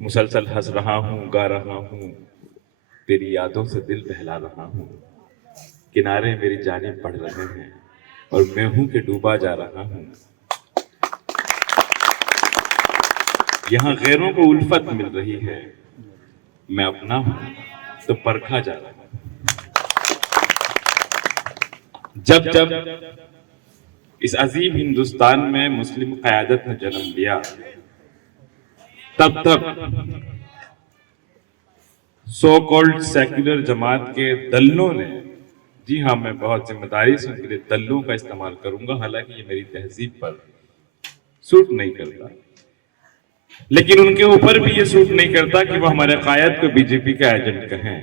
मुसलसल हंस रहा हूँ, गा रहा हूँ, तेरी यादों से दिल बहला रहा हूँ। किनारे मेरी जानिब बढ़ रहे हैं और मैं हूं कि डूबा जा रहा हूँ। यहाँ गैरों को उल्फत मिल रही है, मैं अपना हूं तो परखा जा रहा हूं। जब जब इस अजीम हिंदुस्तान में मुस्लिम क़यादत ने जन्म लिया, तब तब सो कॉल्ड सेक्युलर जमात के दल्लों ने, जी हाँ, मैं बहुत जिम्मेदारी से उनके लिए दल्लों का इस्तेमाल करूंगा, हालांकि ये मेरी तहजीब पर सूट नहीं करता, लेकिन उनके ऊपर भी ये सूट नहीं करता कि वो हमारे कायद को बीजेपी का एजेंट कहें।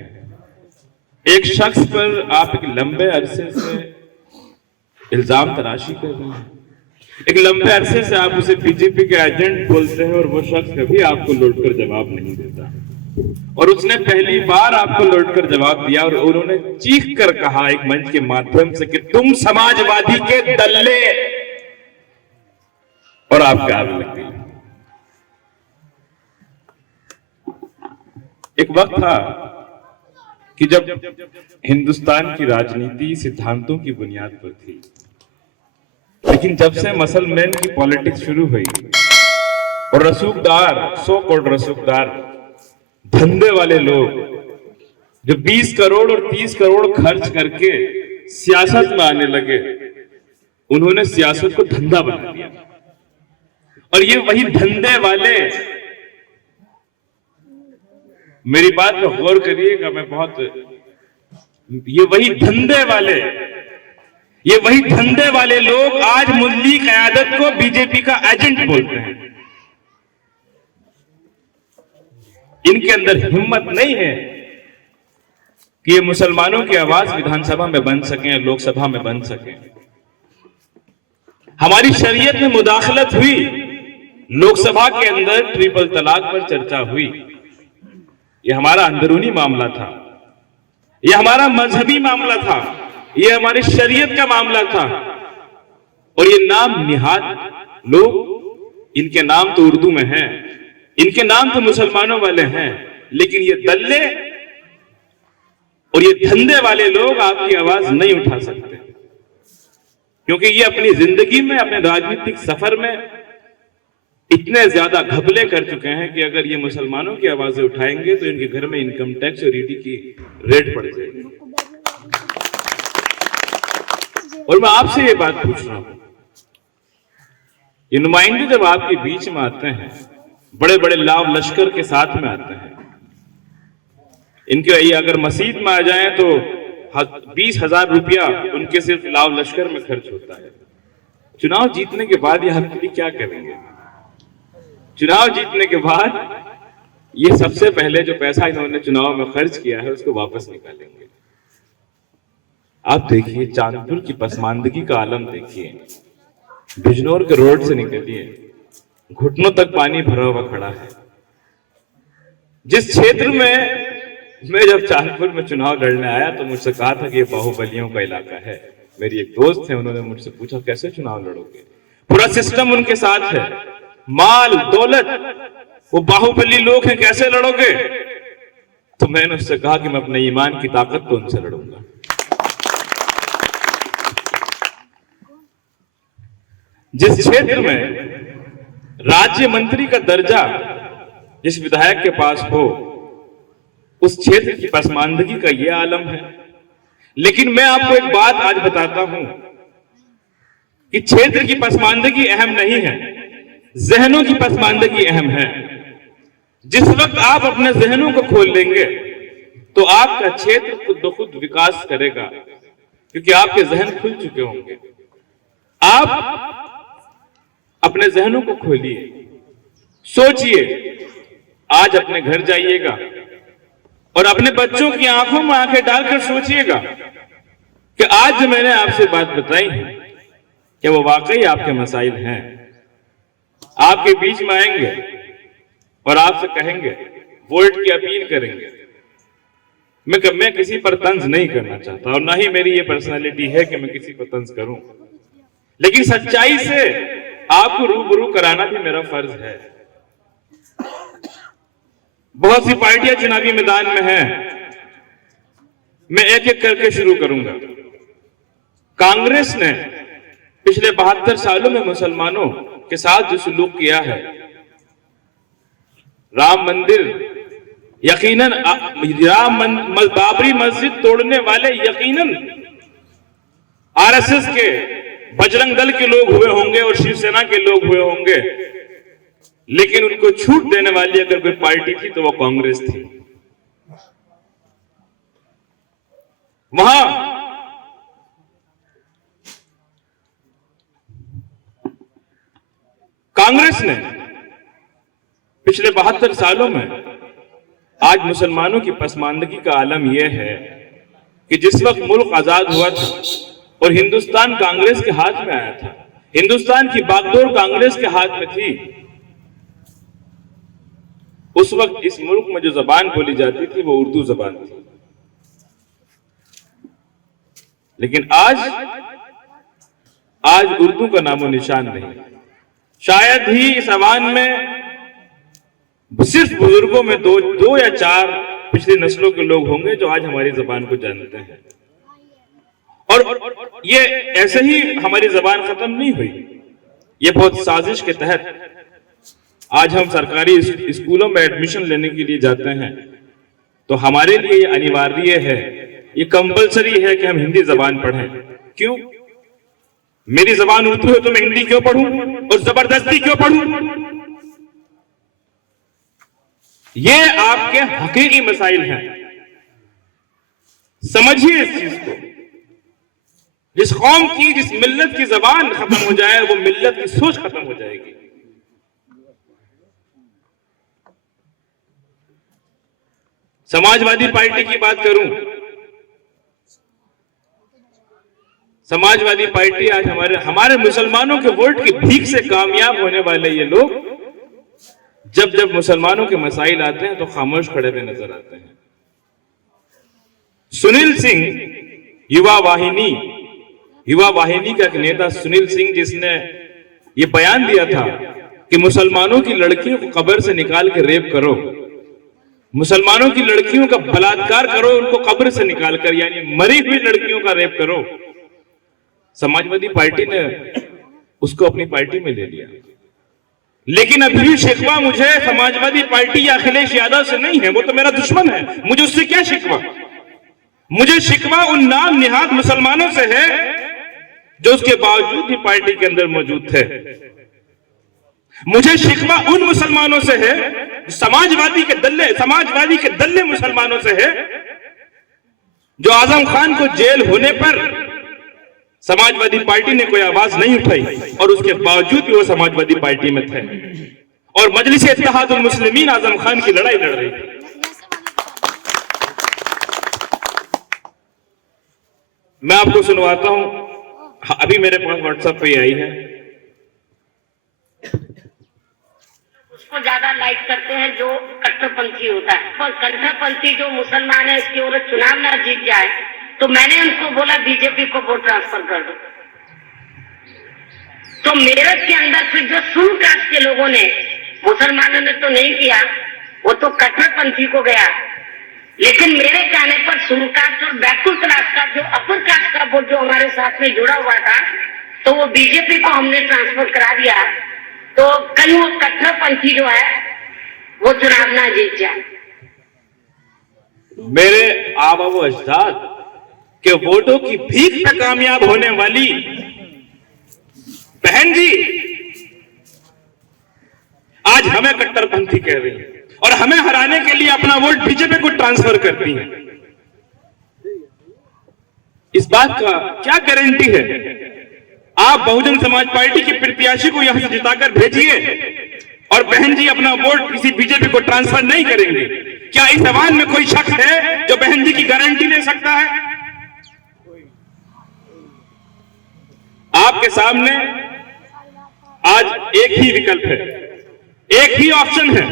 एक शख्स पर आप एक लंबे अरसे से इल्जाम तराशी कर रहे हैं, एक लंबे अरसे से आप उसे बीजेपी का एजेंट बोलते हैं और वो शख्स कभी आपको लौटकर जवाब नहीं देता। और उसने पहली बार आपको लौटकर जवाब दिया और उन्होंने चीख कर कहा एक मंच के माध्यम से कि तुम समाजवादी के दल्ले, और आपके आग लग गई। एक वक्त था कि जब हिंदुस्तान की राजनीति सिद्धांतों की बुनियाद पर थी, लेकिन जब से मसलमैन की पॉलिटिक्स शुरू हुई और रसूखदार, सो कॉल्ड रसूखदार धंधे वाले लोग जो 20 करोड़ और 30 करोड़ खर्च करके सियासत में आने लगे, उन्होंने सियासत को धंधा बना दिया। और ये वही धंधे वाले, मेरी बात पे गौर करिएगा, मैं बहुत, ये वही धंधे वाले लोग आज मुल्ली क़यादत को बीजेपी का एजेंट बोलते हैं। इनके अंदर हिम्मत नहीं है कि ये मुसलमानों की आवाज विधानसभा में बन सकें, लोकसभा में बन सकें। हमारी शरीयत में मुदाखलत हुई, लोकसभा के अंदर ट्रिपल तलाक पर चर्चा हुई, ये हमारा अंदरूनी मामला था, ये हमारा मजहबी मामला था, ये हमारी शरीयत का मामला था। और ये नाम निहाद लोग, इनके नाम तो उर्दू में हैं, इनके नाम तो मुसलमानों वाले हैं, लेकिन ये दल्ले और ये धंधे वाले लोग आपकी आवाज नहीं उठा सकते, क्योंकि ये अपनी जिंदगी में, अपने राजनीतिक सफर में इतने ज्यादा घपले कर चुके हैं कि अगर ये मुसलमानों की आवाजें उठाएंगे तो इनके घर में इनकम टैक्स और ईडी की रेड पड़ जाएगी। और मैं आपसे ये बात पूछ रहा हूं, ये नुमाइंदे जब आपके बीच में आते हैं, बड़े बड़े लाव लश्कर के साथ में आते हैं, इनके ये अगर मस्जिद में आ जाएं तो 20,000 रुपया उनके सिर्फ लाव लश्कर में खर्च होता है। चुनाव जीतने के बाद ये हल्के लिए क्या करेंगे? चुनाव जीतने के बाद ये सबसे पहले जो पैसा इन्होंने चुनाव में खर्च किया है उसको वापस निकालेंगे। आप देखिए, चांदपुर की पसमानदगी का आलम देखिए, बिजनौर के रोड से निकलिए, घुटनों तक पानी भरा हुआ खड़ा है। जिस क्षेत्र में मैं जब चांदपुर में चुनाव लड़ने आया तो मुझसे कहा था कि ये बाहुबलियों का इलाका है। मेरी एक दोस्त है, उन्होंने मुझसे पूछा कैसे चुनाव लड़ोगे, पूरा सिस्टम उनके साथ है, माल दौलत, वो बाहुबली लोग हैं, कैसे लड़ोगे? तो मैंने उससे कहा कि मैं अपने ईमान की ताकत तो उनसे लड़ूंगा। जिस क्षेत्र में राज्य मंत्री का दर्जा जिस विधायक के पास हो, उस क्षेत्र की पसमानदगी का यह आलम है। लेकिन मैं आपको एक बात आज बताता हूं कि क्षेत्र की पसमानदगी अहम नहीं है, जहनों की पसमानदगी अहम है। जिस वक्त आप अपने जहनों को खोल लेंगे तो आपका क्षेत्र खुद ब खुद विकास करेगा, क्योंकि आपके जहन खुल चुके होंगे। आप अपने जहनों को खोलिए, सोचिए, आज अपने घर जाइएगा और अपने बच्चों की आंखों में आंखें डालकर सोचिएगा कि आज जो मैंने आपसे बात बताई है कि वो वाकई आपके मसाइल हैं। आपके बीच में आएंगे और आपसे कहेंगे, वोट की अपील करेंगे। मैं किसी पर तंज नहीं करना चाहता और ना ही मेरी ये पर्सनालिटी है कि मैं किसी पर तंज करूं, लेकिन सच्चाई से आपको रूबरू कराना भी मेरा फर्ज है। बहुत सी पार्टियां चुनावी मैदान में हैं। मैं एक एक करके शुरू करूंगा। कांग्रेस ने पिछले 72 सालों में मुसलमानों के साथ जो सुलूक किया है, राम मंदिर यकीनन, बाबरी मस्जिद तोड़ने वाले यकीनन आरएसएस के, बजरंग दल के लोग हुए होंगे और शिवसेना के लोग हुए होंगे, लेकिन उनको छूट देने वाली अगर कोई पार्टी थी तो वो कांग्रेस थी। वहां कांग्रेस ने पिछले 72 सालों में, आज मुसलमानों की पसमानदगी का आलम यह है कि जिस वक्त मुल्क आजाद हुआ था और हिंदुस्तान कांग्रेस के हाथ में आया था, हिंदुस्तान की बागडोर कांग्रेस के हाथ में थी, उस वक्त इस मुल्क में जो जबान बोली जाती थी वो उर्दू जबान थी। लेकिन आज उर्दू का नामो निशान नहीं। शायद ही इस अवान में सिर्फ बुजुर्गों में दो या चार पिछली नस्लों के लोग होंगे जो आज हमारी जबान को जानते हैं। और ये ऐसे ही हमारी जबान खत्म नहीं हुई, ये बहुत साजिश के तहत आज हम सरकारी स्कूलों में एडमिशन लेने के लिए जाते हैं तो हमारे लिए ये अनिवार्य है, ये कंपलसरी है कि हम हिंदी जबान पढ़ें। क्यों? मेरी जबान उर्दू है तो मैं हिंदी क्यों पढ़ूं और जबरदस्ती क्यों पढ़ूं? ये आपके हकीकी मसाइल हैं, समझिए इस चीज को। जिस कौम की, जिस मिल्लत की जबान खत्म हो जाए वो मिल्लत की सोच खत्म हो जाएगी। समाजवादी पार्टी की बात करूं, समाजवादी पार्टी आज हमारे मुसलमानों के वोट की भीख से कामयाब होने वाले ये लोग जब मुसलमानों के मसाइल आते हैं तो खामोश खड़े हुए नजर आते हैं। सुनील सिंह, युवा वाहिनी का एक नेता सुनील सिंह, जिसने ये बयान दिया था कि मुसलमानों की लड़कियों को कब्र से निकाल के रेप करो, मुसलमानों की लड़कियों का बलात्कार करो, उनको कब्र से निकालकर, यानी मरी हुई लड़कियों का रेप करो। समाजवादी पार्टी ने उसको अपनी पार्टी में ले लिया। लेकिन अभी भी शिकवा मुझे समाजवादी पार्टी या अखिलेश यादव से नहीं है, वो तो मेरा दुश्मन है, मुझे उससे क्या शिकवा? मुझे शिकवा उन नाम निहाद मुसलमानों से है जो उसके बावजूद भी पार्टी के अंदर मौजूद थे। मुझे शिकवा उन मुसलमानों से है, समाजवादी के दल्ले मुसलमानों से है, जो आजम खान को जेल होने पर समाजवादी पार्टी ने कोई आवाज नहीं उठाई और उसके बावजूद भी वो समाजवादी पार्टी में थे और मजलिस इत्तेहादुल मुस्लिमीन आजम खान की लड़ाई लड़ रही थी। मैं आपको सुनवाता हूं, अभी मेरे पास व्हाट्सएप पे आई है। उसको ज्यादा लाइक करते हैं जो कट्टरपंथी होता है, और कट्टरपंथी जो मुसलमान है इसकी औरत चुनाव ना जीत जाए तो मैंने उनको बोला बीजेपी को वोट ट्रांसफर कर दो। तो मेरठ के अंदर फिर जो सुन कास्ट के लोगों ने, मुसलमानों ने तो नहीं किया, वो तो कट्टरपंथी को गया, लेकिन मेरे कहने पर सुन कास्ट और बैकवर्ड क्लास का जो अपर कास्ट का वोट जो हमारे साथ में जुड़ा हुआ था तो वो बीजेपी को हमने ट्रांसफर करा दिया, तो कहीं वो कट्टरपंथी जो है वो चुनाव ना जीत जाए। मेरे आबा व अजदाद के वोटों की भीख में कामयाब होने वाली बहन जी आज हमें कट्टरपंथी कह रही है और हमें हराने के लिए अपना वोट बीजेपी को ट्रांसफर करती है। इस बात का क्या गारंटी है? आप बहुजन समाज पार्टी के प्रत्याशी को यहां से जिताकर भेजिए और बहन जी अपना वोट किसी बीजेपी को ट्रांसफर नहीं करेंगे। क्या इस सवाल में कोई शख्स है जो बहन जी की गारंटी ले सकता है? आपके सामने आज एक ही विकल्प है, एक ही ऑप्शन है।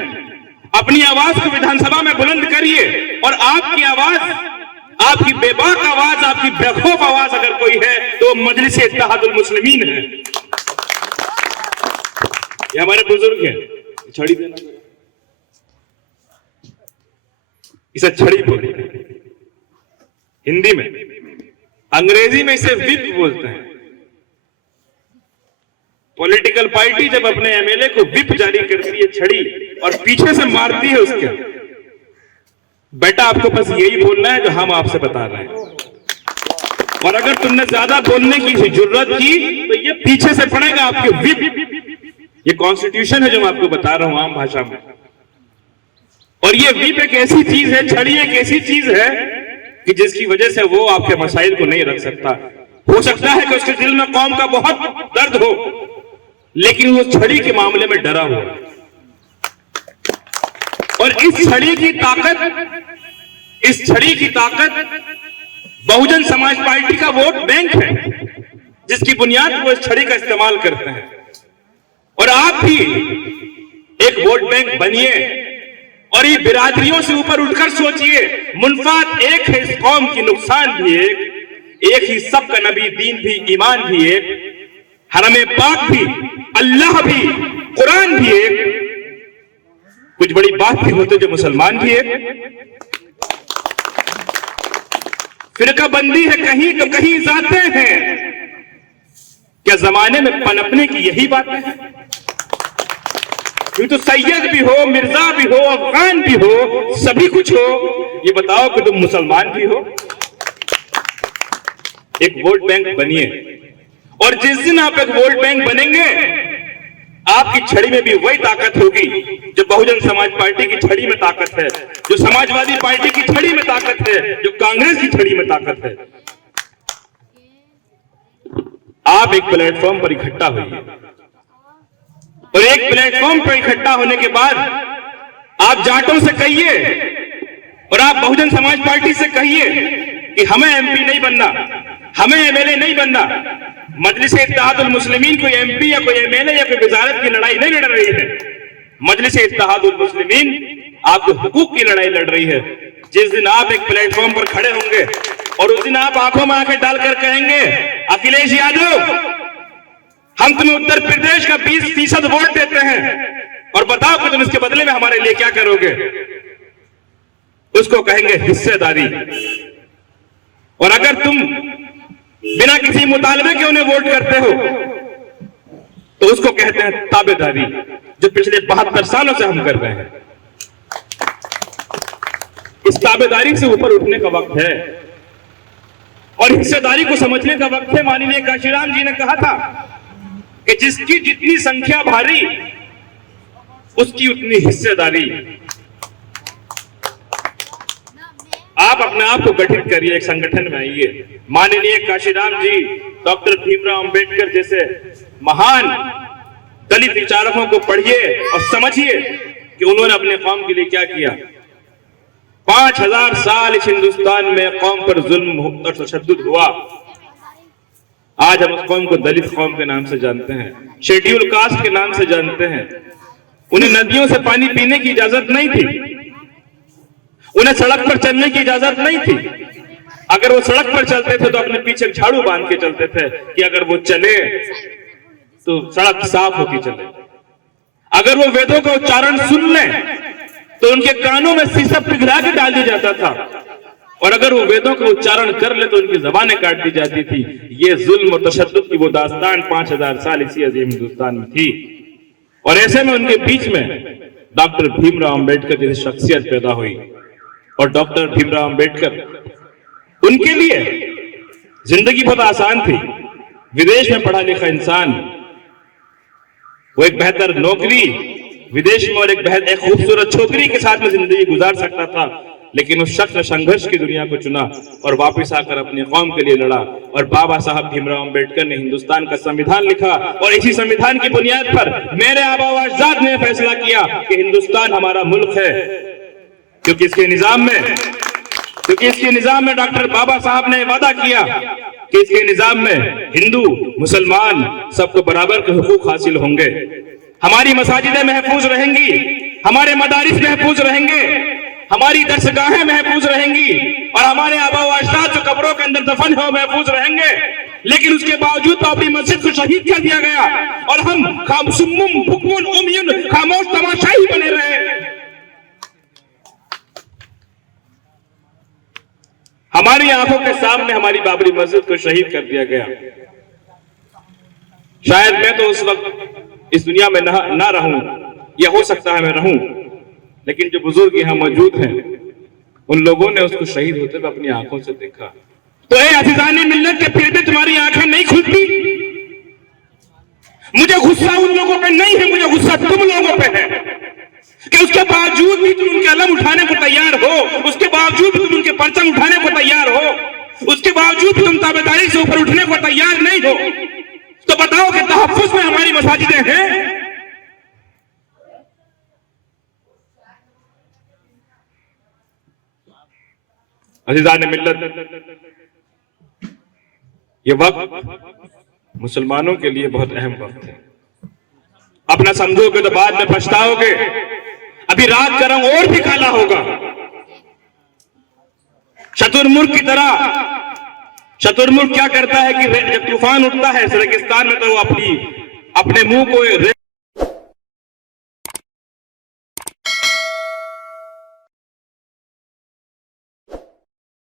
अपनी आवाज को विधानसभा में बुलंद करिए और आपकी आवाज, आपकी बेबाक आवाज, आपकी बेखौफ आवाज अगर कोई है तो मजलिस इत्तेहादुल मुस्लिमीन है। ये हमारे बुजुर्ग हैं, छड़ी देना। इसे छड़ी बोलते हैं हिंदी में, अंग्रेजी में इसे विप बोलते हैं। पॉलिटिकल पार्टी जब अपने एमएलए को विप जारी करती है, छड़ी, और पीछे से मारती है उसके, बेटा आपको बस यही बोलना है जो हम आपसे बता रहे हैं, और अगर तुमने ज्यादा बोलने की जरूरत की तो ये पीछे से पड़ेगा आपके विप। ये कॉन्स्टिट्यूशन है जो मैं आपको बता रहा हूं आम भाषा में। और ये विप एक ऐसी चीज है, छड़ी एक ऐसी चीज है कि जिसकी वजह से वो आपके मसाइल को नहीं रख सकता। हो सकता है कि उसके दिल में कौम का बहुत दर्द हो, लेकिन वो छड़ी के मामले में डरा हुआ है। और इस छड़ी की ताकत बहुजन समाज पार्टी का वोट बैंक है, जिसकी बुनियाद पर वो इस छड़ी का इस्तेमाल करते हैं। और आप भी एक वोट बैंक बनिए और ये बिरादरियों से ऊपर उठकर सोचिए। मुनफात एक है इस कौम की, नुकसान भी एक ही, सबका नबी, दीन भी, ईमान भी एक, हरम पाक भी, अल्लाह भी, कुरान भी एक, कुछ बड़ी बात भी होते जो मुसलमान भी एक। फिरका बंदी है कहीं तो कहीं जाते हैं, क्या जमाने में पनपने की यही बातें हैं? तो सैयद भी हो, मिर्जा भी हो, अफगान भी हो, सभी कुछ हो, ये बताओ कि तुम मुसलमान भी हो। एक वोट बैंक बनिए, और जिस दिन आप एक वोट बैंक बनेंगे, आपकी छड़ी में भी वही ताकत होगी जो बहुजन समाज पार्टी की छड़ी में ताकत है, जो समाजवादी पार्टी की छड़ी में ताकत है, जो कांग्रेस की छड़ी में ताकत है। आप एक प्लेटफॉर्म पर इकट्ठा होइए, और एक प्लेटफॉर्म पर इकट्ठा होने के बाद आप जाटों से कहिए और आप बहुजन समाज पार्टी से कहिए कि हमें एमपी नहीं बनना, हमें एमएलए नहीं बनना। मजलिस-ए-इत्तेहादुल मुस्लिमीन कोई एमपी या कोई एमएलए या कोई वजारत की लड़ाई नहीं लड़ रही है। मजलिस-ए-इत्तेहादुल मुस्लिमीन आपके हुकूक की लड़ाई लड़ रही है। जिस दिन आप एक प्लेटफॉर्म पर खड़े होंगे और उस दिन आप आंखों में आंखें डालकर कहेंगे, अखिलेश यादव, हम तुम्हें उत्तर प्रदेश का 20% वोट देते हैं और बताओ कि तुम इसके बदले में हमारे लिए क्या करोगे, उसको कहेंगे हिस्सेदारी। और अगर तुम बिना किसी मुतालबे के उन्हें वोट करते हो तो उसको कहते हैं ताबेदारी, जो पिछले 72 सालों से हम कर रहे हैं। इस ताबेदारी से ऊपर उठने का वक्त है और हिस्सेदारी को समझने का वक्त है। माननीय काशीराम जी ने कहा था कि जिसकी जितनी संख्या भारी उसकी उतनी हिस्सेदारी। आप अपने आप को गठित करिए, एक संगठन में आइए। माननीय काशीराम जी, डॉक्टर भीमराव अंबेडकर जैसे महान दलित विचारकों को पढ़िए और समझिए कि उन्होंने अपने कौम के लिए क्या किया। 5000 साल इस हिंदुस्तान में कौम पर जुल्म और तशद्दुद हुआ। आज हम उस कौम को दलित कौम के नाम से जानते हैं, शेड्यूल कास्ट के नाम से जानते हैं। उन्हें नदियों से पानी पीने की इजाजत नहीं थी, उन्हें सड़क पर चलने की इजाजत नहीं थी। अगर वो सड़क पर चलते थे तो अपने पीछे झाड़ू बांध के चलते थे कि अगर वो चले तो सड़क साफ होती चले। अगर वो वेदों का उच्चारण सुन लें तो उनके कानों में शीशा पिघला के डाल दिया जाता था, और अगर वो वेदों का उच्चारण कर ले तो उनकी जबानें काट दी जाती थी। ये जुल्म और तशद्दुद की वो दास्तान 5000 साल इसी अजीम हिंदुस्तान में थी। और ऐसे में उनके बीच में डॉक्टर भीमराव अंबेडकर जैसी शख्सियत पैदा हुई। और डॉक्टर भीमराव अंबेडकर, उनके लिए जिंदगी बहुत आसान थी। विदेश में पढ़ा लिखा इंसान, वो एक बेहतर नौकरी विदेश में और एक खूबसूरत छोकरी के साथ में जिंदगी गुजार सकता था, लेकिन उस शख्स ने संघर्ष की दुनिया को चुना और वापस आकर अपनी कौम के लिए लड़ा। और बाबा साहब भीमराव अंबेडकर ने हिंदुस्तान का संविधान लिखा, और इसी संविधान की बुनियाद पर मेरे आबा व अजदाद ने फैसला किया कि हिंदुस्तान हमारा मुल्क है, क्योंकि इसके निजाम में डॉक्टर बाबा साहब ने वादा किया कि इसके निजाम में हिंदू मुसलमान सबको बराबर के हुकूक हासिल होंगे। हमारी मसाजिदें महफूज रहेंगी, हमारे मदारिस महफूज रहेंगे, हमारी दरसगाहें महफूज रहेंगी, और हमारे आबा व अजदाद जो कब्रों के अंदर दफन हो महफूज रहेंगे। लेकिन उसके बावजूद बाबरी मस्जिद को शहीद कर दिया गया और हम खामोश तमाशाई बने रहे। हमारी आंखों के सामने हमारी बाबरी मस्जिद को शहीद कर दिया गया। शायद मैं तो उस वक्त इस दुनिया में ना रहूं, या हो सकता है मैं रहूं, लेकिन जो बुजुर्ग यहां मौजूद हैं उन लोगों ने उसको शहीद होते हुए अपनी आंखों से देखा। तो ए अज़ीज़ान मिल्लत के फिर भी तुम्हारी आंखें नहीं खुलती? मुझे गुस्सा उन लोगों पे नहीं है, मुझे गुस्सा तुम लोगों पे है कि उसके बावजूद भी तुम उनके अलम उठाने को तैयार हो, उसके बावजूद भी तुम उनके परचम उठाने को तैयार हो, उसके बावजूद भी तुम ताबेदारी से ऊपर उठने को तैयार नहीं हो। तो बताओ कि तहफ्फुज़ में हमारी मसाजिदें हैं? अज़ीज़ान मिल्लत, ये वक्त मुसलमानों के लिए बहुत अहम वक्त है। अपना समझोगे तो बाद में पछताओगे। अभी रात का रंग और भी काला होगा। शतुरमुर्ग की तरह शतुरमुर्ग क्या करता है कि जब तूफान उठता है रेगिस्तान में, तो वो अपने मुंह को